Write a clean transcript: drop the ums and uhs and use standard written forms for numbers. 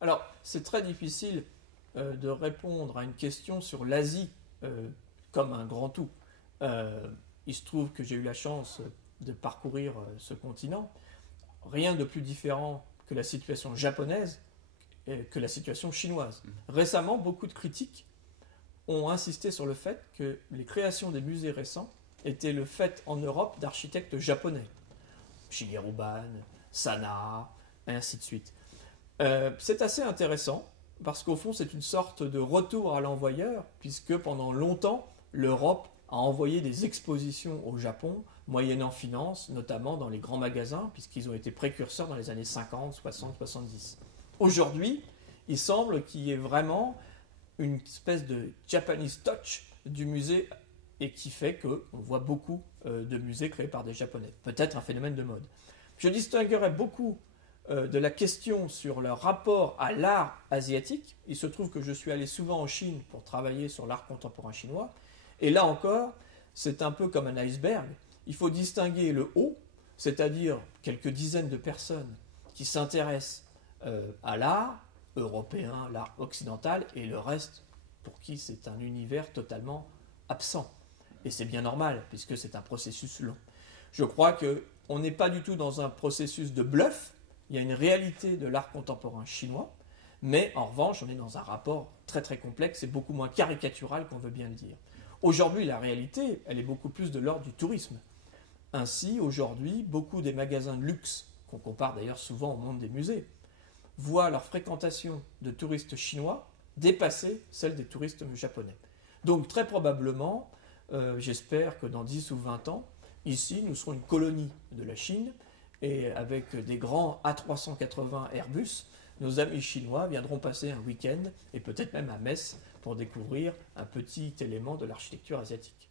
Alors, c'est très difficile de répondre à une question sur l'Asie comme un grand tout. Euh, il se trouve que j'ai eu la chance de parcourir ce continent. Rien de plus différent que la situation japonaise et que la situation chinoise. Récemment, beaucoup de critiques ont insisté sur le fait que les créations des musées récents étaient le fait en Europe d'architectes japonais. Shigeru Ban, Sana, et ainsi de suite. C'est assez intéressant parce qu'au fond c'est une sorte de retour à l'envoyeur puisque pendant longtemps l'Europe a envoyé des expositions au Japon moyennant finance, notamment dans les grands magasins puisqu'ils ont été précurseurs dans les années 50, 60, 70. Aujourd'hui, il semble qu'il y ait vraiment une espèce de Japanese touch du musée et qui fait qu'on voit beaucoup de musées créés par des Japonais. Peut-être un phénomène de mode. Je distinguerais beaucoup de la question sur leur rapport à l'art asiatique. Il se trouve que je suis allé souvent en Chine pour travailler sur l'art contemporain chinois. Et là encore, c'est un peu comme un iceberg. Il faut distinguer le haut, c'est-à-dire quelques dizaines de personnes qui s'intéressent à l'art européen, l'art occidental, et le reste pour qui c'est un univers totalement absent. Et c'est bien normal, puisque c'est un processus long. Je crois qu'on n'est pas du tout dans un processus de bluff. Il y a une réalité de l'art contemporain chinois, mais en revanche, on est dans un rapport très très complexe et beaucoup moins caricatural qu'on veut bien le dire. Aujourd'hui, la réalité, elle est beaucoup plus de l'ordre du tourisme. Ainsi, aujourd'hui, beaucoup des magasins de luxe, qu'on compare d'ailleurs souvent au monde des musées, voient leur fréquentation de touristes chinois dépasser celle des touristes japonais. Donc très probablement, j'espère que dans 10 ou 20 ans, ici, nous serons une colonie de la Chine et avec des grands A380 Airbus, nos amis chinois viendront passer un week-end et peut-être même à Metz pour découvrir un petit élément de l'architecture asiatique.